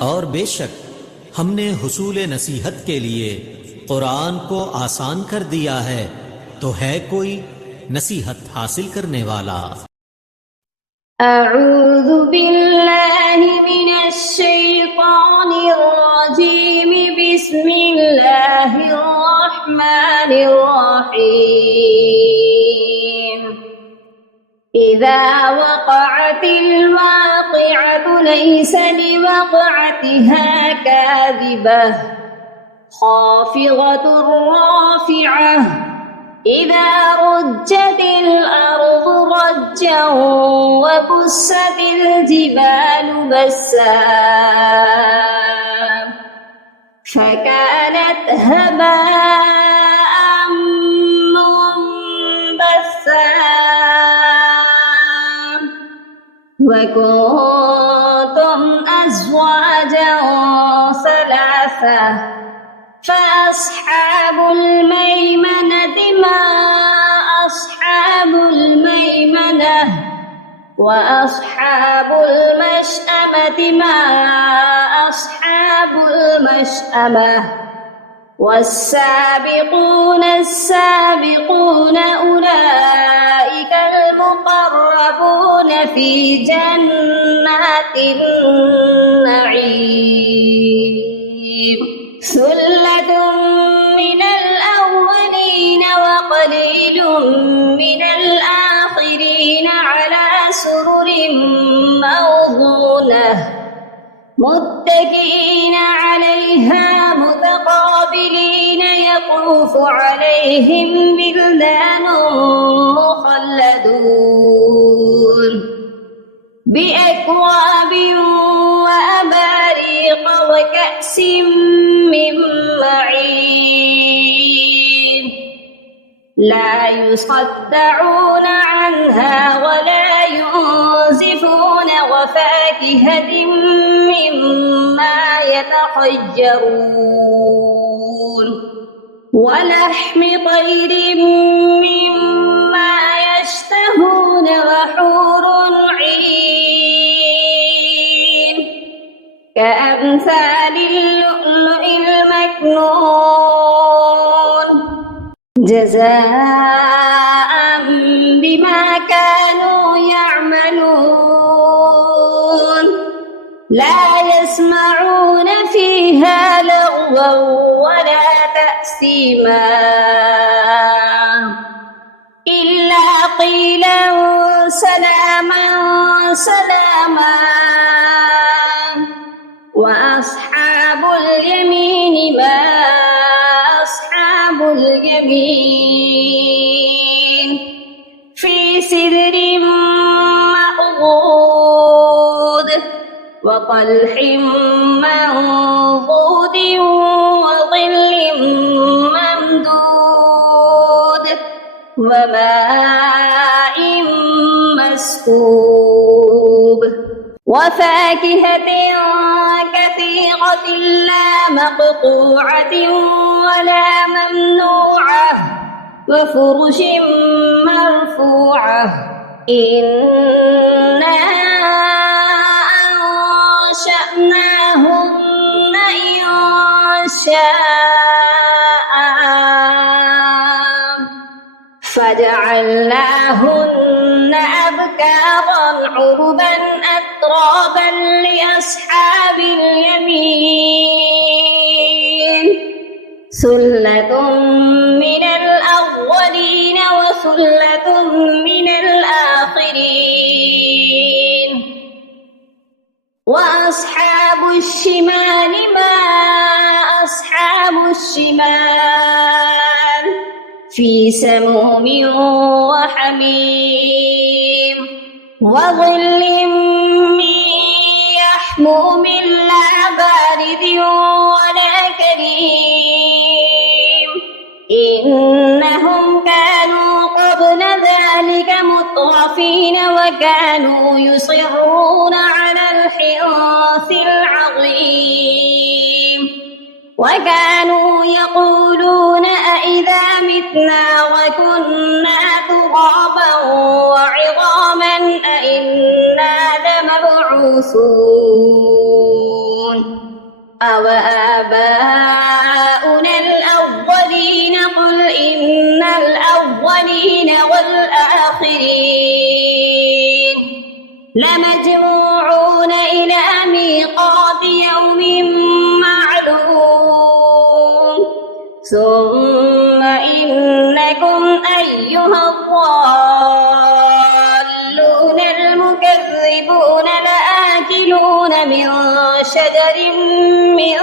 और बेशक हमने हुसूल नसीहत के लिए कुरान को आसान कर दिया है, तो है कोई नसीहत हासिल करने वाला। अऊज़ु बिल्लाहि मिनश शैतानिर रजीम, बिस्मिल्लाहिर रहमानिर रहीम। इज़ा वक़अतिल वाक़िअतु लैसा लिवक़अतिहा काज़िबह खाफ़िज़तुर राफ़िअह। इज़ा रुज्जतिल अर्ज़ु रज्जन वबुस्सतिल जिबालु बस्सा फकानत हबाअन मुंबस्सा वकुंतुम अज़वाजन सलासा फअस्हाबुल मैमनति मा अस्हाबुल मैमनह वअस्हाबुल मशअमति मा अस्हाबुल मशअमह वस्साबिqून अस्साबिqून उलाइकल मुक़र्रबून फ़ी जन्नातिन नईम। सुल्लतुम मिनल अव्वलीन व क़लीलुम मिनल आख़िरीन अला सुरुरिन मौज़ूनह मुत्तकीईन अलैहा मुतक़ाबिलीन यतूफ़ु अलैहिम विल्दानुन मुख़ल्लदून बिअक्वाबिन व अबारीक़ व कअसिन मिन मईन ला युصدعون عنها ولا ينزفون وفاكهة مما يتخيرون ولحم طير مما يشتهون وحور عين كأمثال اللؤلؤ المكنون جزاء بما كانوا يعملون لا يسمعون فيها لغوا ولا تأثيما إلا قيلا سلاما سلاما وأصحاب اليمين ما أصحاب اليمين في سدر مخضود وطلح منضود وظل ممدود وماء مسكوب وفاكهة كثيرة لا مقطوعة ولا ممنوعة وفرش مرفوعة إنا أنشأناهن إنشاء فجعلناهن أبكارا عربا أترابا لأصحاب اليمين ثلة من الأولين وثلة من الآخرين وأصحاب الشمال ما أصحاب الشمال في سموم وحميم وظل من يحموم لا بارد ولا كريم إنهم كانوا قبل ذلك مترفين وكانوا يصرون على الحنث العظيم وكانوا يقولون أإذا متنا وكنا ترابا وعظاما أإنا لمبعوثون أوآباؤنا الأولين قل إن الأولين والآخرين لمجموعون إلى ميقات يوم معلوم ثم إنكم أيها الضالون المكذبون لآكلون من شجر من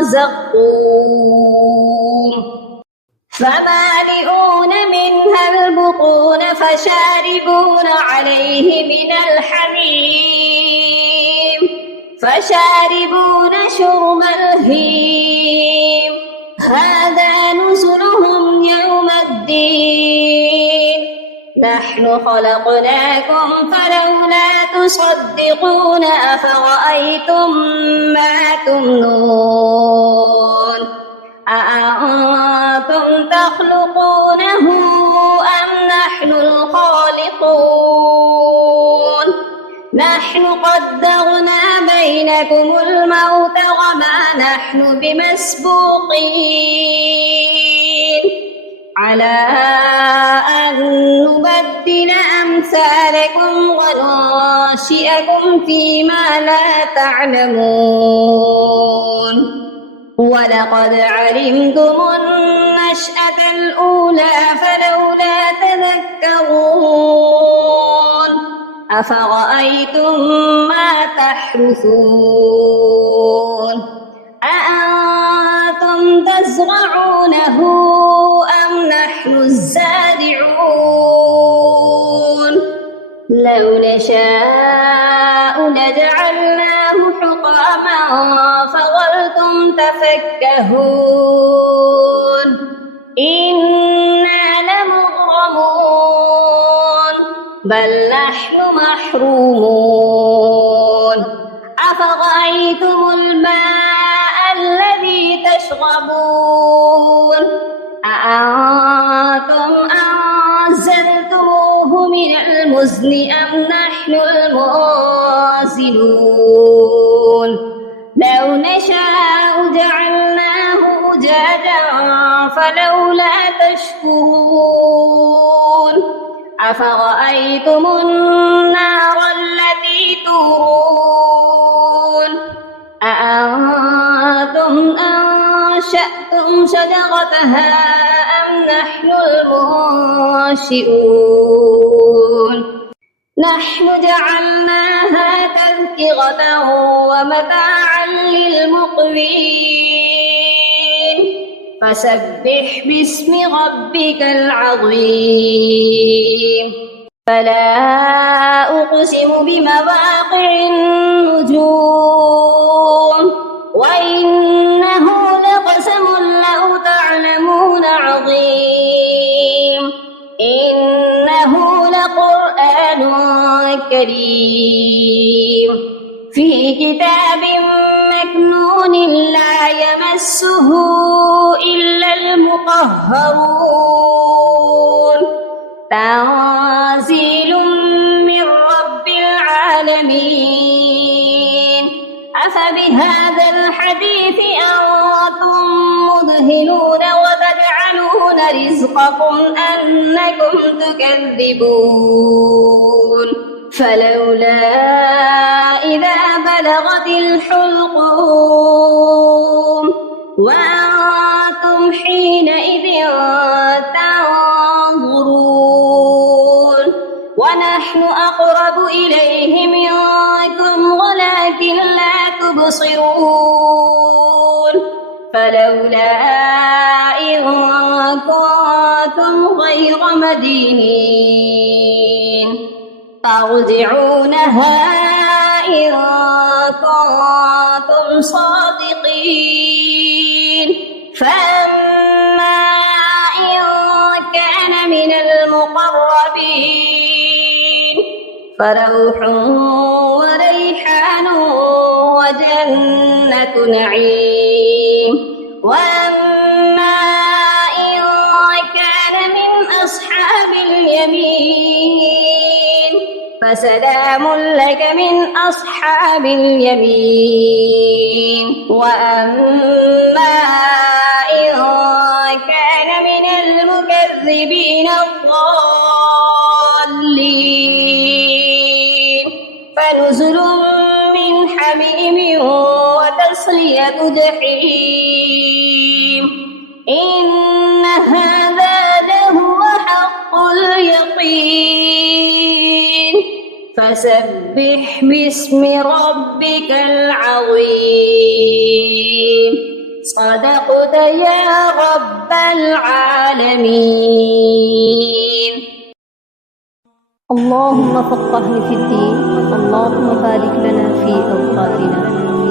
زقوم فمالئون منها البطون فشاربون عليه من الحميم فشاربون شرب الهيم هذا نزلهم يوم الدين نحن خلقناكم فلولا تصدقون أفرأيتم ما تمنون أأنتم تخلقونه أم نحن الخالقون نحن قدرنا بينكم الموت وما نحن بمسبوقين على أن نبدل أمثالكم وننشئكم فيما لا تعلمون ولقد علمتم النشأة الأولى فلولا تذكرون أفرأيتم ما تحرثون أأنتم تزرعونه أم نحن الزارعون لو نشاء لجعلناه حطاما فظلتم تفكهون إنا لمغرمون بل نحن محرومون أفرأيتم الماء الذي تشربون أأنتم أنزلتموه من المزن أم نحن المنزلون لو نشاء جعلناه أجاجا فلولا تشكرون أفرأيتم النار التي تورون أأنتم أنشأتم شجرتها أم نحن المنشئون نحن جعلناها تذكرة ومتاعا للمقوين فسبح باسم ربك العظيم فلا أقسم بمواقع النجوم وإنه لقسم لو تعلمون عظيم إنه لقرآن كريم في كتاب مكنون لا يمسه إلا المطهرون تنزيل من رب العالمين أفبهذا الحديث أنتم مدهنون وتجعلون رزقكم أنكم تكذبون فلولا إذا بلغت الحلقوم وأنتم حينئذ تنظرون ونحن أقرب إليه منكم ولكن لا تبصرون فلولا إن كنتم غير مدينين ترجعونها إن كنتم صادقين فأما إن كان من المقربين فروح وريحان وجنة نعيم وأما إن كان من أصحاب اليمين وسلام لك من أصحاب اليمين وأما إن كان من المكذبين الضالين فنزل من حميم وتصلية جحيم إن هذا لهو حق اليقين فسبح باسم ربك العظيم صدقت يا رب العالمين. اللهم فقهنا في الدين، اللهم بارك لنا في أوقاتنا.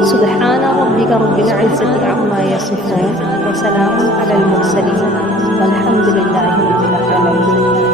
سبحان ربك رب العزة عما يصفون وسلام على المرسلين والحمد لله رب العالمين.